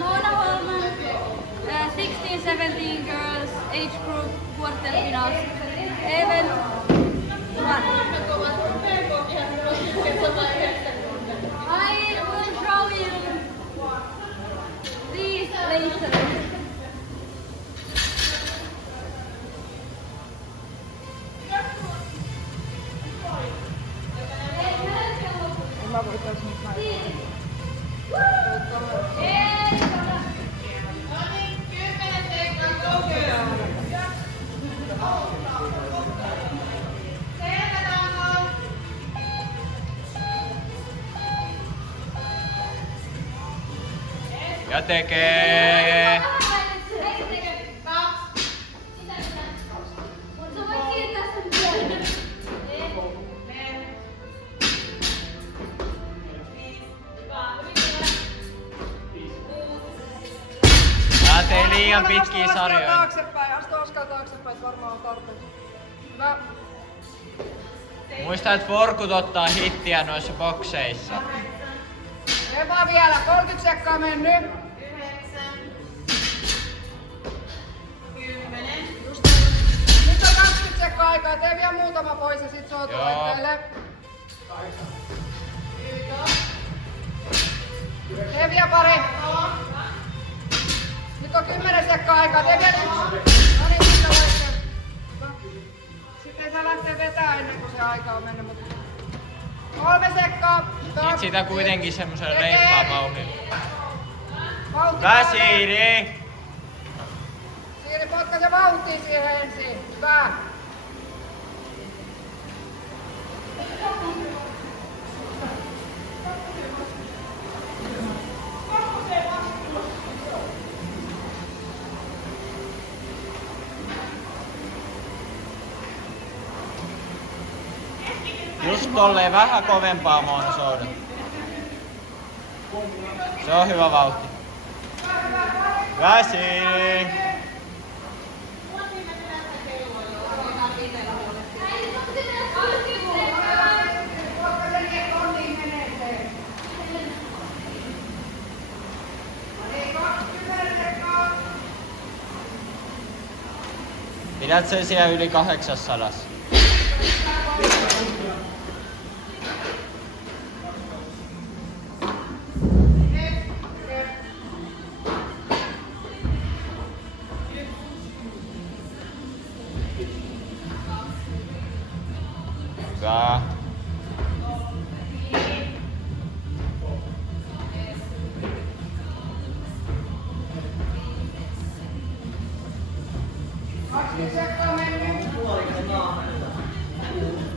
Mona Holman, 16-17 girls age group quarterfinals, event 1. I will show you these later. Mä voitais nyt näin. Ja tekee. Tää tei liian pitkiä sarjoja. Astu askel taaksepäin, varmaan on tarpeen. Hyvä. Muista, että forkut ottaa hittiä noissa bokseissa. Tee vaan vielä, 30 sekkaa mennyt. 9, 10. Nyt on 20 sekkaa aikaa, tee vielä muutama pois ja sit se on tuotteelle. Tee vielä pari. Nyt on 10 sekkaa aikaa, tee vielä yksi. No niin, sillä vaikka. Sitten ei saa lähteä vetää ennen kuin se aika on mennyt. 3 sekkaa. Sit sitä kuitenkin semmosen reippaan vauhdilla. Hyvä Siiri! Siiri, potkaise vauhtia siihen ensin. Hyvä. Just tolleen vähän kovempaa Mona. Se on hyvä vauhti. Hyvä Siiri! Pidät sen siellä yli 800. Hyvä.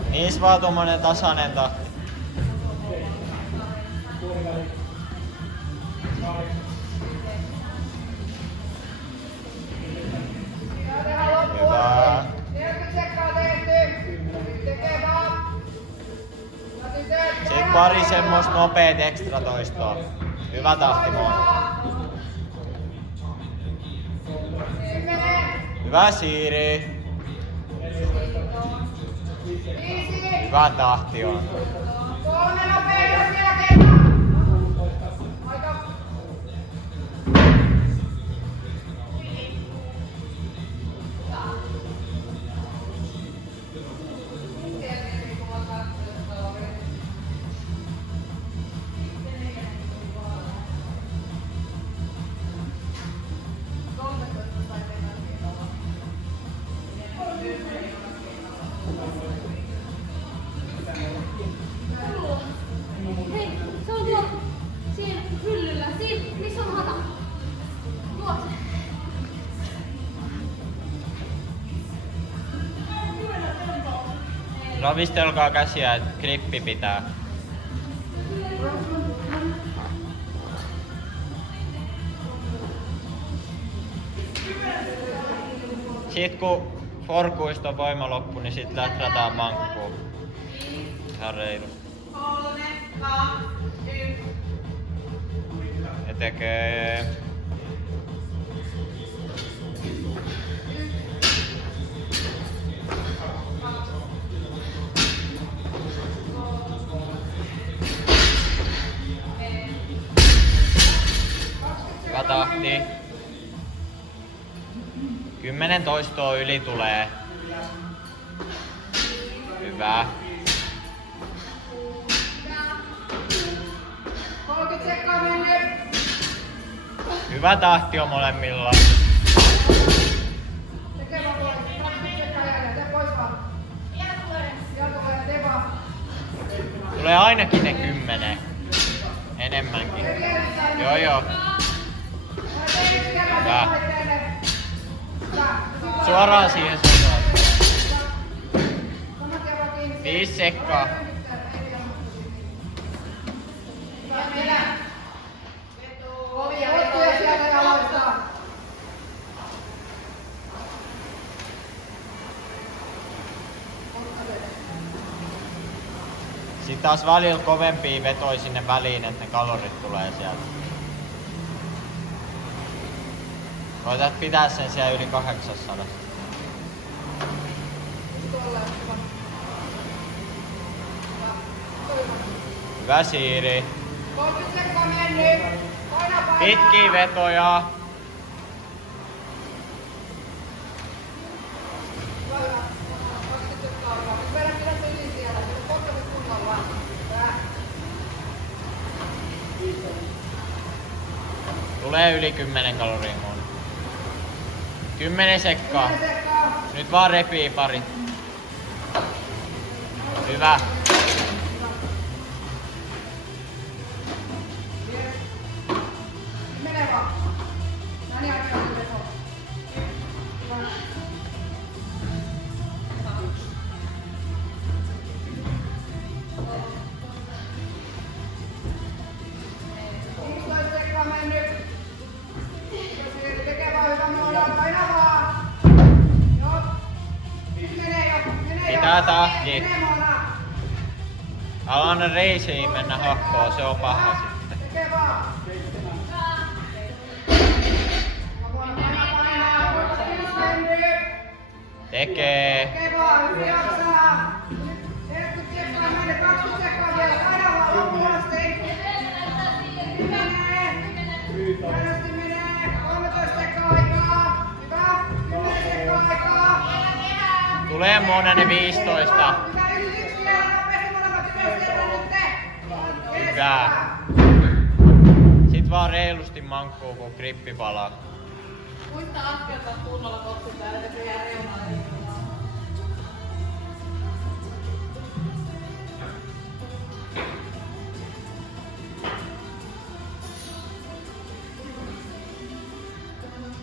Niis vaan tommonen tasainen tahti. Hyvä. 40 sekkaa tehty. Tekee vaan. Sitten pari semmos nopeet ekstra toistoa. Hyvä tahti Mona. Hyvä Siiri. Hyvä tahti on. 3 nopeita siellä kerran. Aika. Hei, se on tuolla siinä hyllyllä. Siinä, missä on hata. Tuossa. Ravistelkaa käsiä, että grippi pitää. Sitten kun forkuista on voima loppu, niin sit läträtään mankkuun. Ihan reilusti. 3, 2, 1. Ja tekee... Hyvä tahti. 10 toistoa yli tulee. Hyvä. 30 sekkaa mennyt. Hyvä tahti on molemmilla. Tekee vaan pois. 20 sekkaa jäljellä. Tee pois vaan. Jalkoja, tee vaan. Tulee ainakin ne 10. Enemmänkin. Joo. Hyvä. Suoraan siihen suoraan. 5 sekkaa. Sitten taas välillä kovempia vetoja sinne väliin, että ne kalorit tulee sieltä. Koetat pitää sen siellä yli 800. Hyvä Siiri. 30 sekkaa mennyt. Paina. Pitkiä vetoja. Tulee yli 10 kaloria muun. 10 sekkaa. Nyt vaan repii pari. Hyvä. Mene vaan. Näin aikaa veto. Hyvä. Pitää tahti. Älä reisiin mennä hakkoon, se on paha sitten. Tekee vaan. Tekee. Tekee vaan, yksi jaksaa. 40 sekkaa menee, 20 sekkaa vielä. Aina vaan loppuun asti. Hienosti menee. 13 sekkaa aikaa. Hyvä. 10 sekkaa aikaa. Tulee Mona ne 15. Hyvä, yksi vielä. Nopeasti molemmat ylös kerran nyt. Hyvä. Sit vaan reilusti mankkuu, kun grippi palaa. Muista askeltaa kunnolla kopsin päälle, että se jää reunalle.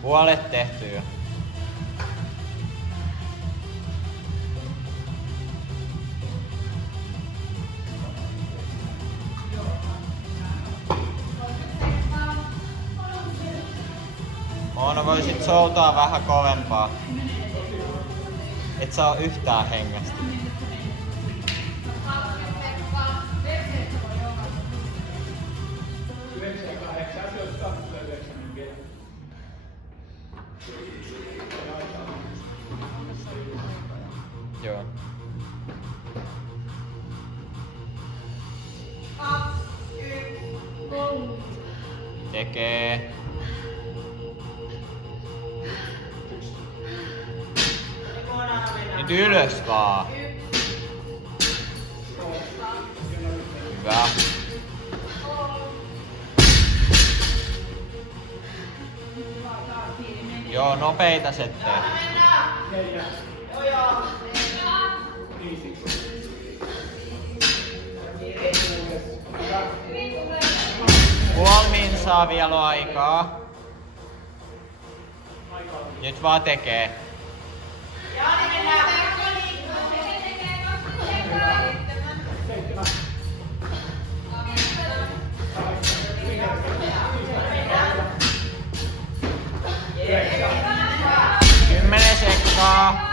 Puolet tehty jo. Mona voisit soutaa vähän kovempaa. Et saa yhtään hengästä. Joo. 2, 1. Tekee. Nyt ylös vaan. Hyvä. Joo, nopeita settejä. Puoli saa vielä aikaa. Nyt vaan tekee. Kymmenen sekkaa.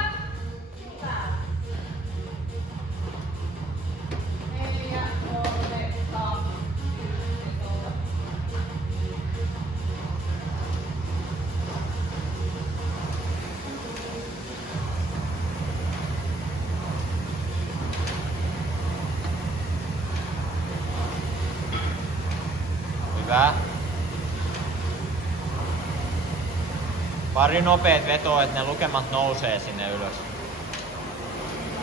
Hyvä. Pari nopeet vetoa, että ne lukemat nousee sinne ylös.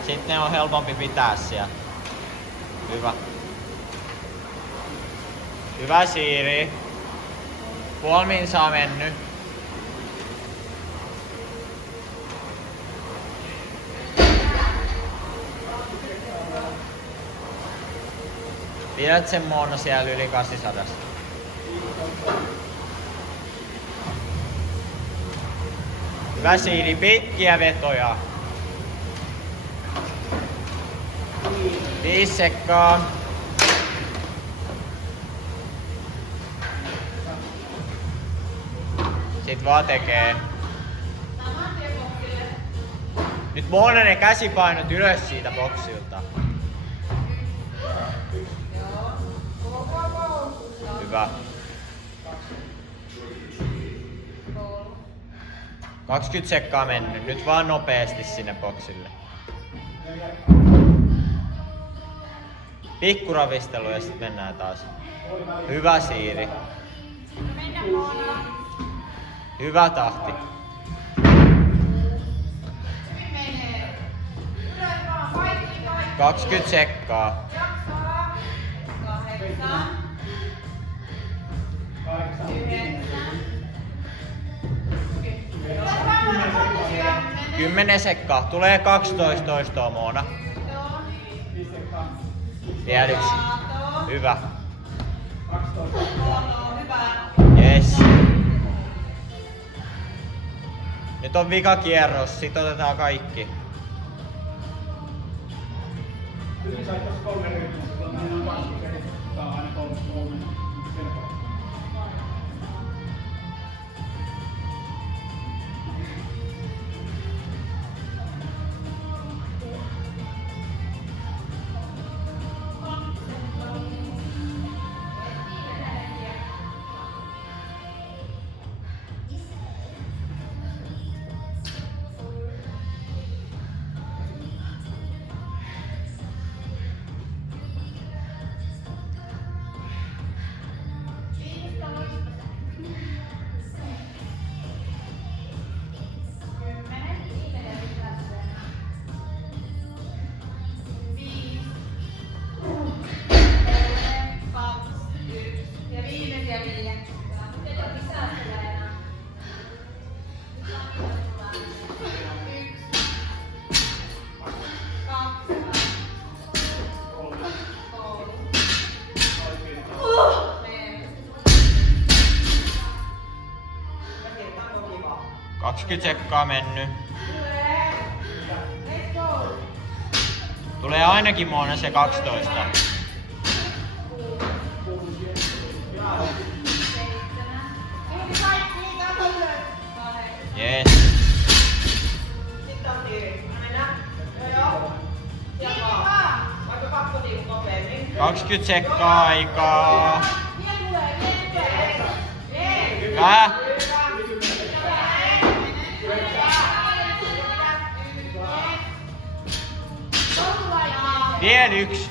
Sitten ne on helpompi pitää siellä. Hyvä. Hyvä Siiri. Puoli minsaa mennyt. Pidät sen Moona siellä yli 800. Hyvä Siiri, pitkiä vetoja. 5 sekkaa. Sit vaan tekee. Nyt Moona ne käsipainot ylös siitä boksilta. Hyvä. 20 sekkaa mennyt. Nyt vaan nopeasti sinne boksille. Pikkuravistelu ja sitten mennään taas. Hyvä Siiri. Hyvä tahti. 20 sekkaa. 10 sekkaa. Tulee 12 toistoa Moona. Vielä yksi. Hyvä. Yes. Nyt on vika kierros, sit otetaan kaikki. Sekkaa mennyt. Tulee ainakin Moona se 12. Yes. 20 sekkaa aikaa. Hyvä. Vielä yksi.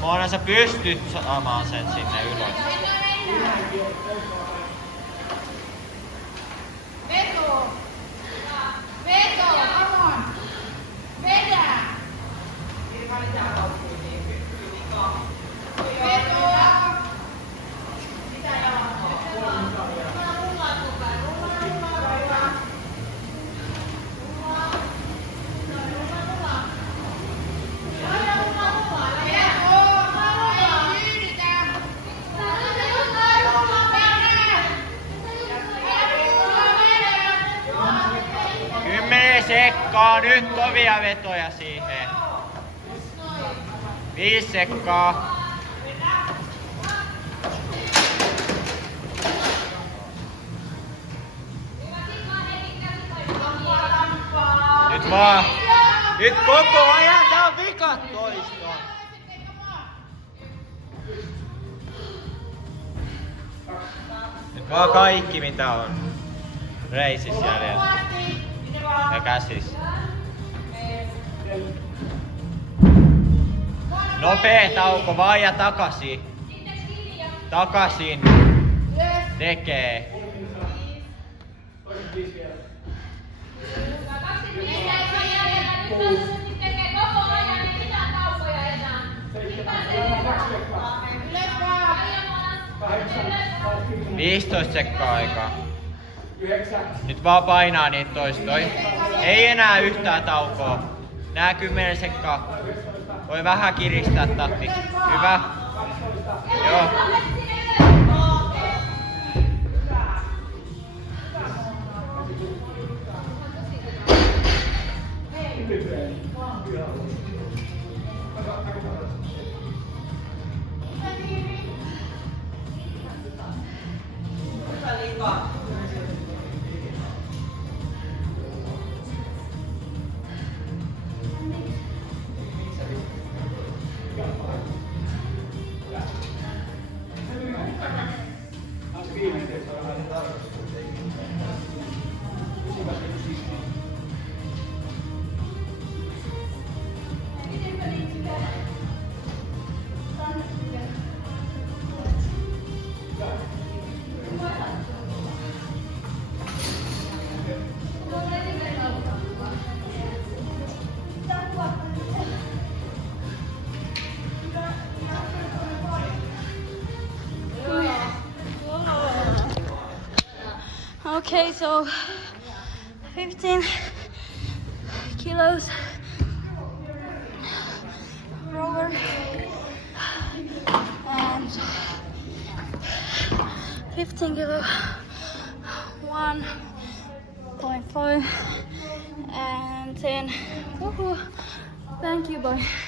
Moona, sä pystyt saamaan sen sinne ylös. Veto! Veto! Come on! Vedä! Sekkaa, nyt kovia vetoja siihen. 5 sekkaa. Nyt vaan. Nyt koko ajan tää on vikat toistoon. Nyt vaan kaikki mitä on. reisissä jäljellä. Ja käsissä. Nopee tauko vaan ja takaisin. Takaisin. Tekee. Tekee koko ajan, ei mitään taukoja enää. 15 sekkaa aikaa. Nyt vaan painaa niitä toistoja. Ei enää yhtään taukoa. Nää 10 sekkaa. Voi vähän kiristää tahti. Hyvä. Joo. Okay, so 15 kilos rower and 15 kilo 1.5 and 10. Woohoo! Thank you, bye.